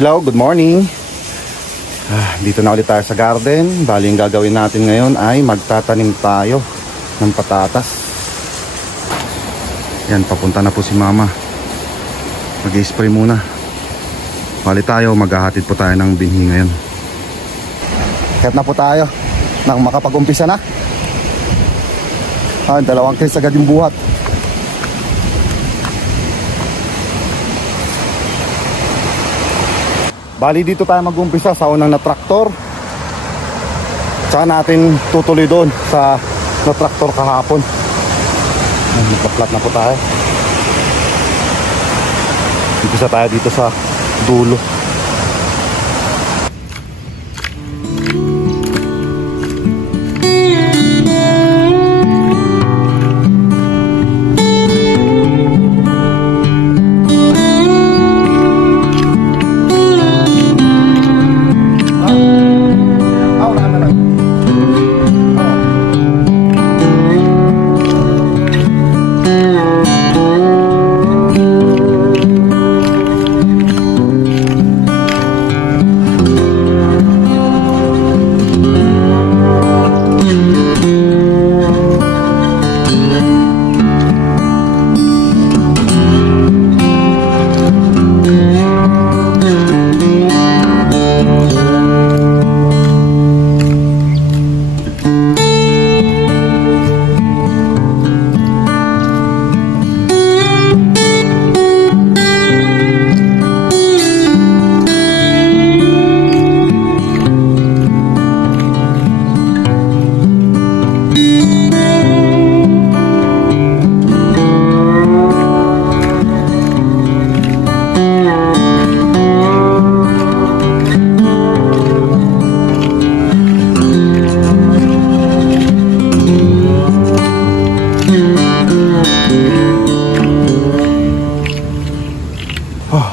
Hello, good morning. Dito na ulit tayo sa garden. Bali yung gagawin natin ngayon ay magtatanim tayo ng patatas. Yan, papunta na po si mama. Mag-i-spray muna. Bali tayo, maghahatid po tayo ng binhi ngayon. Kahit na po tayo nang makapag-umpisa na. Dalawang case agad yung buhat. Bali dito tayo mag-umpisa sa unang na traktor. Saka natin tutuloy doon sa na traktor kahapon. Nagpa-flat na po tayo. Umpisa tayo dito sa dulo.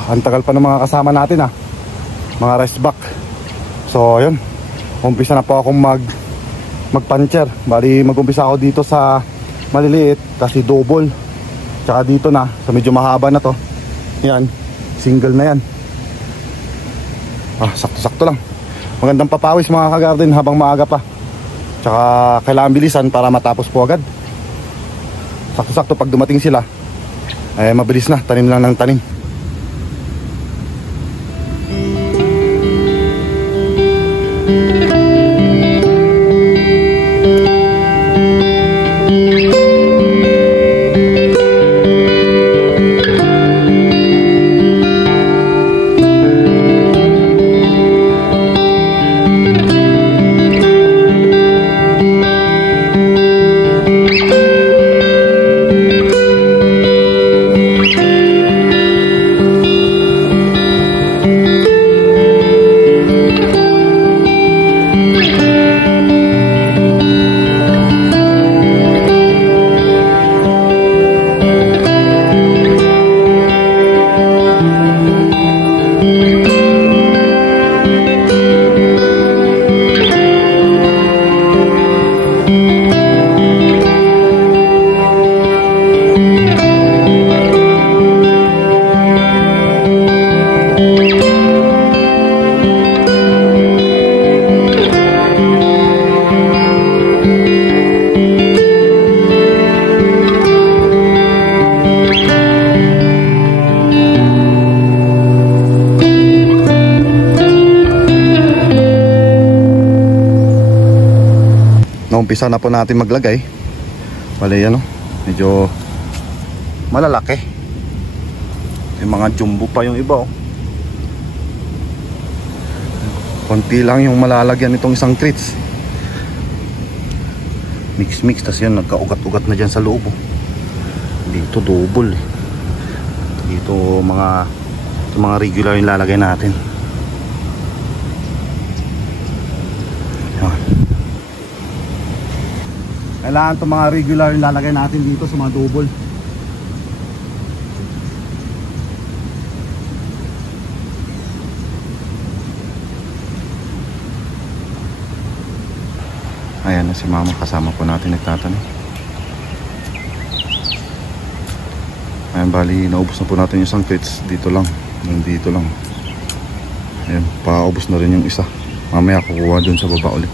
Ang tagal pa ng mga kasama natin mga rest back. So ayun, umpisa na po akong mag-puncher. Bali mag-umpisa ako dito sa maliliit kasi double. Tsaka dito na sa medyo mahaba na to. Yan, single na yan. Sakto-sakto lang. Magandang papawis mga ka-garden habang maaga pa. Tsaka kailangan bilisan para matapos po agad. Sakto-sakto pag dumating sila mabilis na, tanim lang ng tanim. Umpisa na po natin maglagay. Bali medyo malalaki. Yung mga jumbo pa yung iba konti lang yung malalagyan itong isang crates. Mix tas yan nagka-ugat-ugat na dyan sa loob. Dito double dito mga regular yung lalagay natin. Kailangan itong mga regular yung lalagay natin dito sa mga double. Ayan na si mama, kasama po natin nagtatanim. Ayan, bali naubos na po natin yung isang crates. Dito lang, dito lang. Ayan, paubos na rin yung isa. Mamaya kukuha dun sa baba ulit.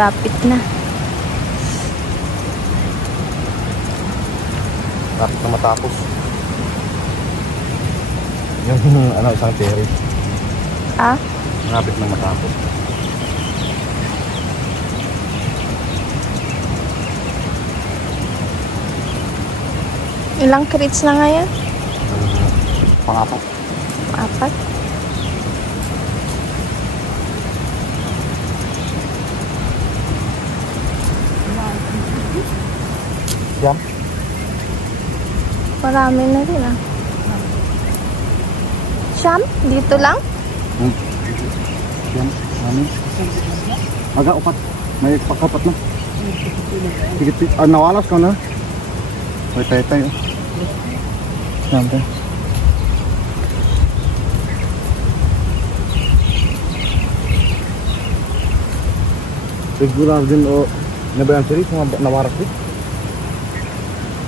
Lapit na. Lapit na matapos. Yung ano, isang cherry. Ah? Lapit na matapos. Ilang crates na ngayon? Pangapat. Apat? Yan. Marami na rin ah. Siyam? Dito lang? Yan. Ano? Aga, upat. May pakapat na. Tigit-tigit. Ah, nawalas ka na. May tayo-tayo. Yan tayo. Sigurado din o nabayan sila kung nawaras din.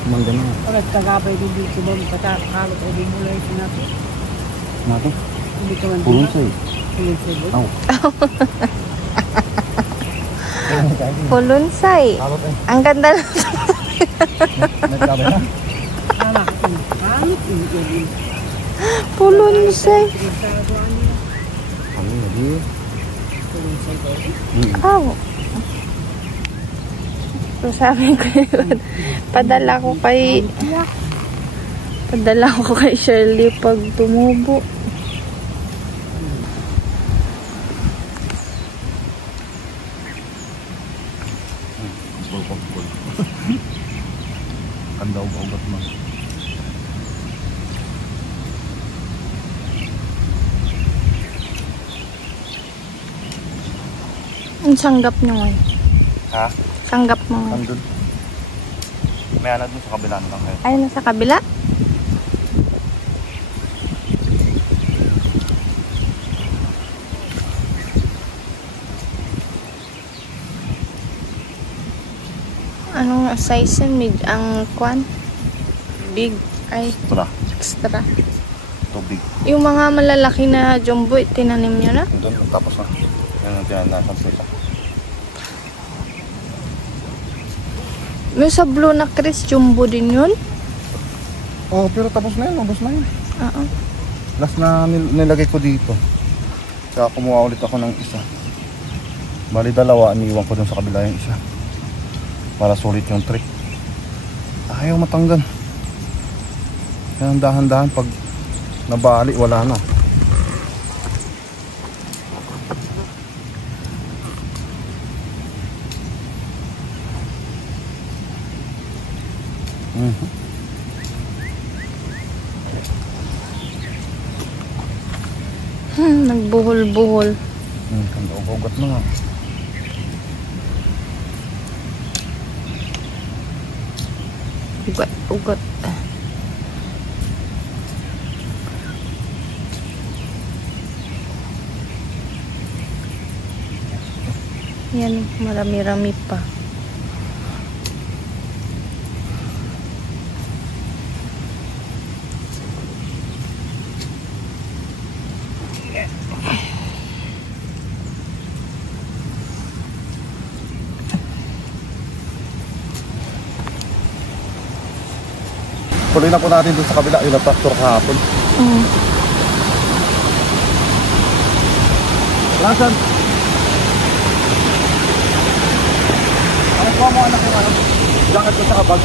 Mangga na. Oras kagapay din dito ba pagkakalot ay din mula yung sinabi. Nato? Hindi ka man Pulong sa'yo. Pulong sa'yo. Aw. Pulunsay. Kalot eh. Ang ganda na. Nagkabay na. Tama ka ito. Kalot yun. Pulunsay. Ano yun? Pulong sa'yo. Aw. So sabi ko yun. Padala ko kay Shirley pag tumubo. Kandaw ba ugat mo? Ang sanggap nyo ngayon. Ha? Sanggap mo ngayon. Nandun. May anak dun sa kabila lang kayo. Ay, nasa kabila? Anong size yun? Ang kwan? Big? Ay, Ito na. extra. Tubig. Yung mga malalaki na jumbo, tinanim nyo na? Doon, tapos na. Yan ang tinanasan sila. Yung sa blue na Chris, jumbo din yun? Oh, pero tapos na yun. Ubus na yun. Oo. Last na nilagay ko dito. Kaya kumuha ulit ako ng isa. Bali dalawa, iniwan ko dun sa kabila yung isa. Para sulit yung trick. Ayaw matanggal. Kaya dahan-dahan pag nabali, wala na. Nagbuhol-buhol. Kanda ugat na nga. Ugat-ugat. Yan, marami-rami pa. Tuloy na po natin dun sa kabila yung tractor kahapon. Lasan? kuha mo anak yung ano, jacket ko sa kabag.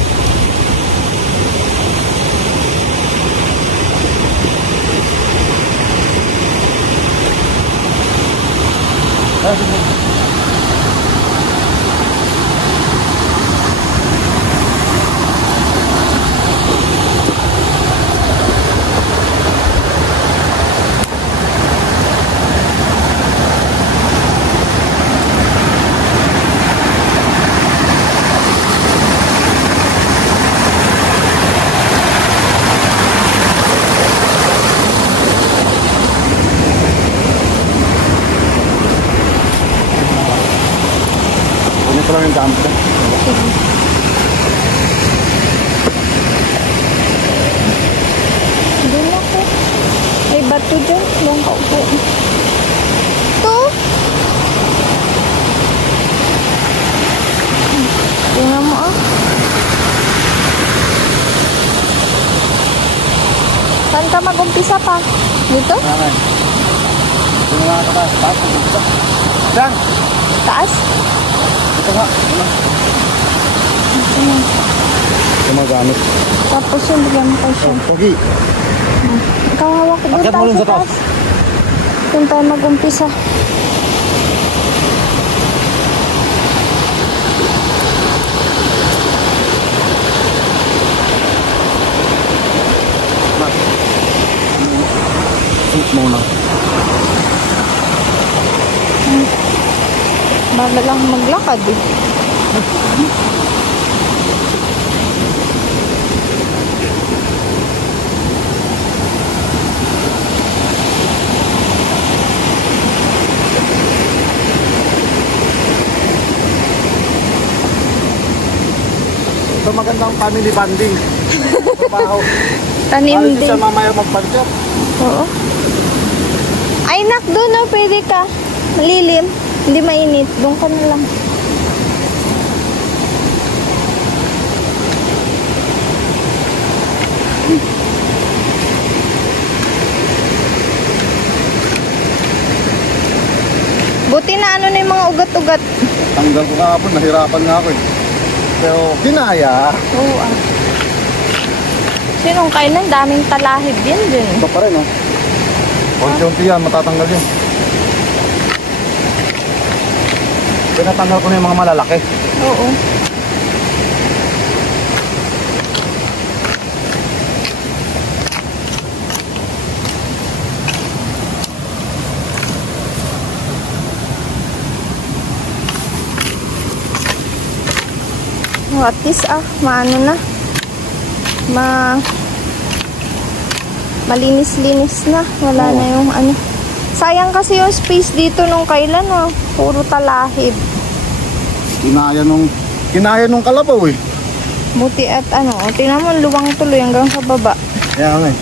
Ito lang yung gamit ko. Doon ako. May bato dyan. Doon ka upo. Ito. Tingnan mo ah. Saan ka mag-umpisa pa? Dito? Ayan. Ito nga ito ka. Taas. Diyan. Taas? Ito nga. Ito mga gamit. Tapos yung bigyan mo kayo siya. Pogi. Ikaw hawak doon Akyat mo tayo dun sa sa taas. taas. Doon tayo mag-umpisa. Sit muna. Bagal lang maglakad eh. Ito magandang family bonding. Trabaho. Tanim Para din. siya mamaya magpanchop. Oo. Ay, nak, doon oh, pwede ka. Malilim. Hindi mainit. Doon ka na lang. Buti na ano na yung mga ugat-ugat. Tanggal ko kahapon, nahirapan nga ako eh. Pero kinaya. Oo ah. Sinong kailan? Daming talahib din dun. Ito pa rin oh. Unti-unti yan, matatanggal yun. Pinatanggal ko na yung mga malalaki. Oo. Oh, at least maano na. Malinis-linis na. Wala na yung ano. Sayang kasi yung space dito nung kailan oh. Puro talahib. Kinaya nung kalabaw eh. Buti at ano, tingnan mo luwang tuloy hanggang sa baba. Kaya nga eh.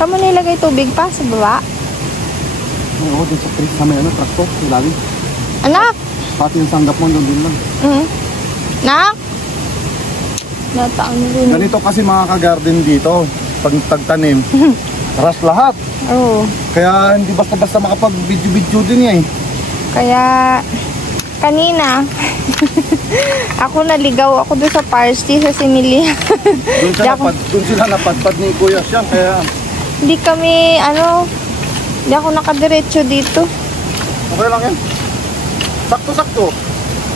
Kamu nilagay tubig pa sa baba? Oo, din sa may traktor, lagi. Anak! Pati yung sanggap mo doon din lang. Nak! Nataon rin. Ganito kasi mga ka-garden dito, pag tagtanim, ras lahat. Oo. Kaya hindi basta-basta makapag-video-video din eh. Kaya kanina ako naligaw ako doon sa parsley sa Similia. Doon sila napadpad ni Kuya Siang, kaya Hindi ako nakadiretso dito. okay lang yan. Sakto-sakto.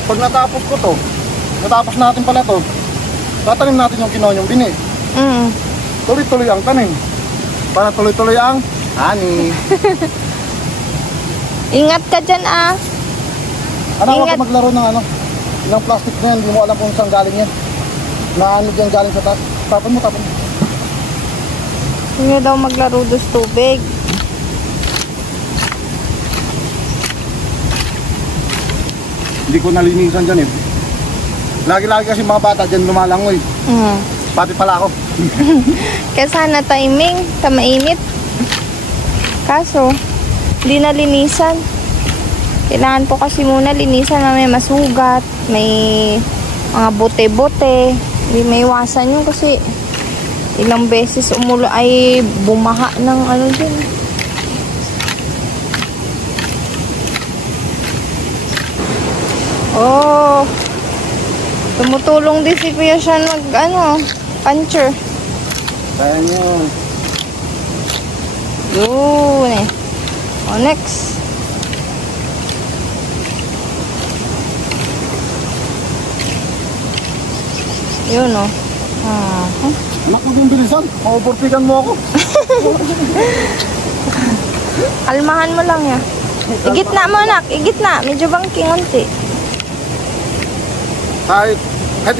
Pag natapos natin pala to, tatanim natin yung kinonyong bini. Tuloy-tuloy ang tanim. Para tuloy-tuloy ang ani. Ingat ka dyan Ano ako maglaro ng plastic na yan, hindi mo alam kung saan galing yan. Naano dyan galing sa taas. Tapon mo. Hindi daw maglaro doon sa tubig. Hindi ko nalinisan dyan eh. Lagi-lagi kasi mga bata dyan lumalangoy. Pati pala ako. Kaya sana timing, mainit. Kaso, hindi nalinisan. Kailangan po kasi muna linisan na may masugat, may mga bote-bote, Hindi maiwasan yun kasi ilang beses umulo ay bumaha ng ano dun. Oh, tumutulong din si Kuya Sean mag ano, puncher. Kaya nyo. Yun eh. O, next. Yun o. Anak mo yung bilisan. Mauportikan mo ako. Kalmahan mo lang ya. Igitna mo anak. Igitna. Medyo bangking konti. Kahit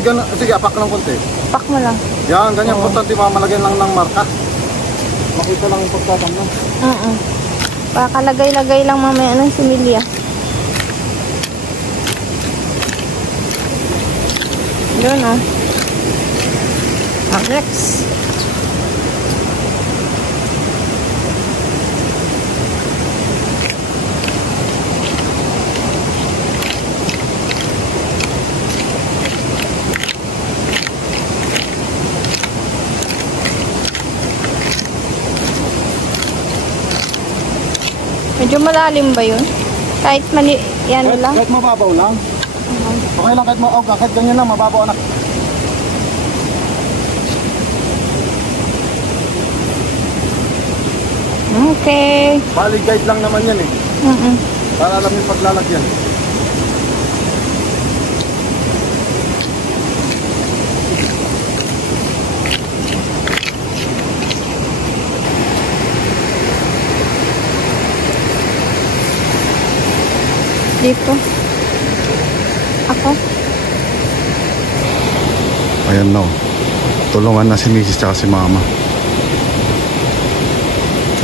gano'n. Sige, apak lang konti. Pak mo lang. Yan, ganyan. Importante mamalagyan lang ng marka. Makita lang yung pagtatamnan. Baka lagay-lagay lang mamaya ng similya. Yun o. Next. Medyo malalim ba yun? Kahit mali, yan lang? Kahit mababaw lang. Okay lang kahit ganyan lang, mababaw anak. Okay. Bali guide lang naman yan eh. Para alam yung paglalagyan. Dito. Ako. Ayan no. Tulungan na si Mrs. tsaka si Mama.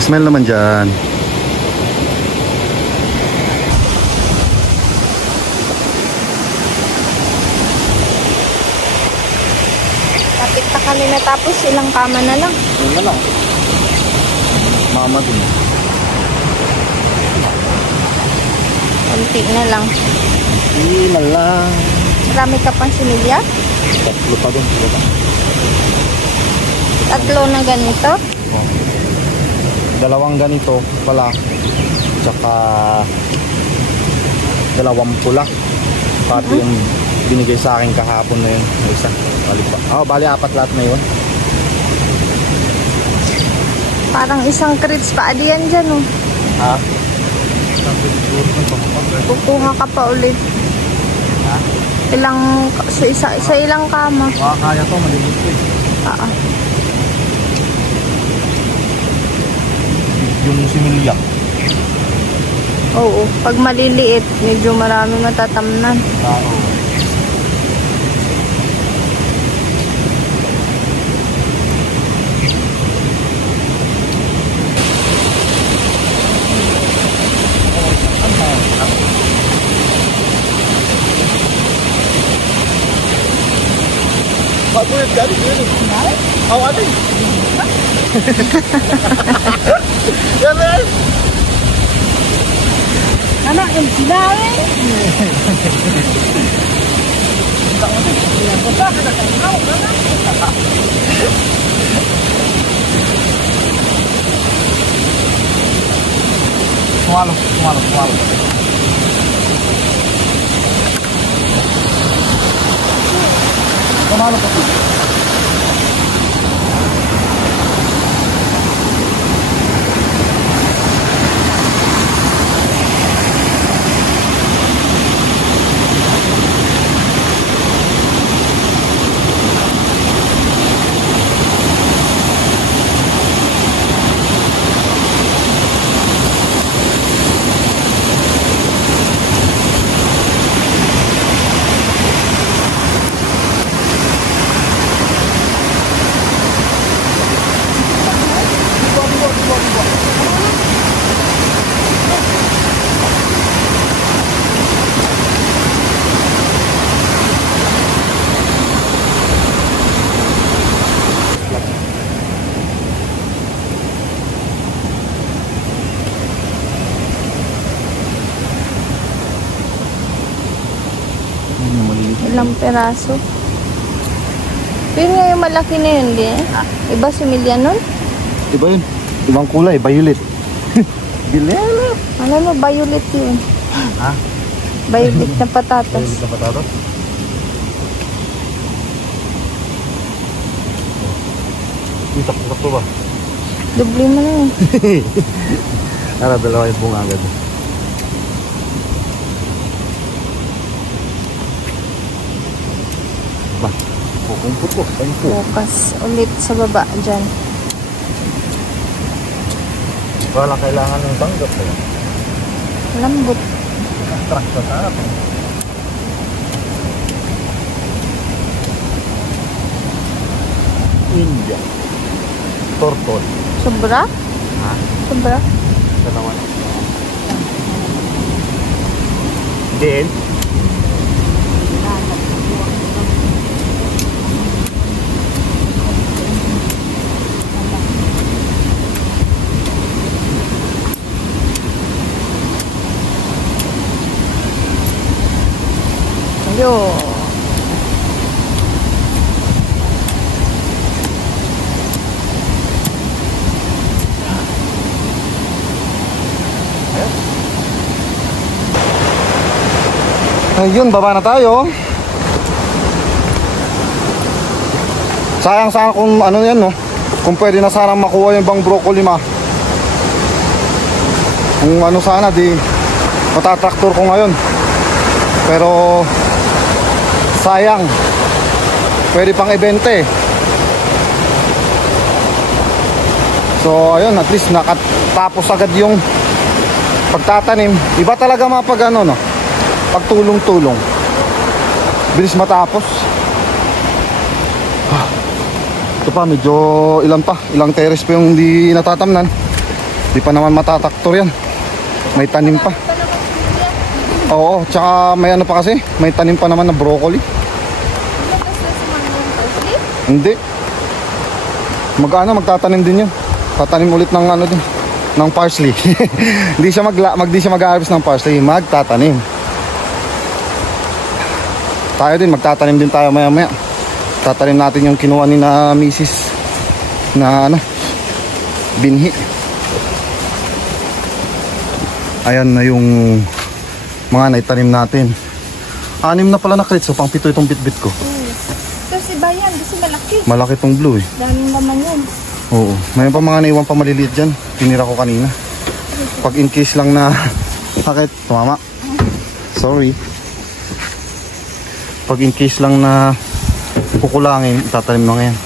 Smell naman dyan. Kapit na kami natapos. Ilang kama na lang. Yun na lang. Mama din. Kunti na lang. Hindi na lang. Marami ka pang similya? Tatlo pa doon. Tatlo na ganito? Oh. Dalawang ganito pala. Tsaka dalawang pula. Pati yung binigay sa akin kahapon na yun. Isa. Bali pa. Oh, bali apat lahat na yun. Parang isang crates pa. Adi yan dyan oh. Ha? Kukuha ka pa ulit. Ha? Sa ilang kama. Kaya to, malilit ko eh. Yung similya. Oo. Pag maliliit, medyo marami matatamnan. Oo. Pabulit ka rin yun. Oo, ano yun? Yan na yan. Anak yung sinabi. Sumalo. Sumalo ka po. Ilang peraso. Yun nga yung malaki na yun, di? Iba similya nun? Iba yun. Ibang kulay, violet. Violet. Ano no, violet yun. Ha? Violet na patatas. Violet na patatas? Sakto ba? Dubli mo na yun. Ara, dalawa yung bunga agad. Ba, kukumpot ko. Bukas ulit sa baba dyan. Wala kailangan ng tanggap. Lambot. Truck sa sarap. India. Tortol. Sobra? Ha? Sobra? Dalawa. Then, Yo. ayun, baba na tayo. Sayang sana kung ano yan, no? Kung pwede na sana makuha yung bang broccoli ma. Kung ano sana, di matatraktor ko ngayon. Pero sayang. Pwede pang ibente. So ayun, at least nakatapos agad yung pagtatanim. Iba talaga mapag ano, no? Pagtulong-tulong. Bilis matapos. Ito pa, medyo ilang teres pa yung hindi natatamnan. Di pa naman matataktor yan. May tanim pa. Oo, tsaka may ano pa kasi, may tanim pa naman na broccoli. Hindi. Magtatanim din yan. Tatanim ulit ng ano din, ng parsley. Hindi siya mag-harvest ng parsley, magtatanim. Tayo din, magtatanim din tayo maya-maya. Tatanim natin yung kinuha ni na misis na ano, binhi. Ayan na yung mga naitanim natin. 6 na pala na crates, so pang 7 itong bitbit ko. Tapos iba yan, kasi malaki. Malaki tong blue eh. Daming laman yan. Oo, mayroon pa mga naiwan pa maliliit dyan. Tinira ko kanina. Pag in case lang na sakit, tumama. Sorry. Pag in case lang na kukulangin, itatanim mo ngayon.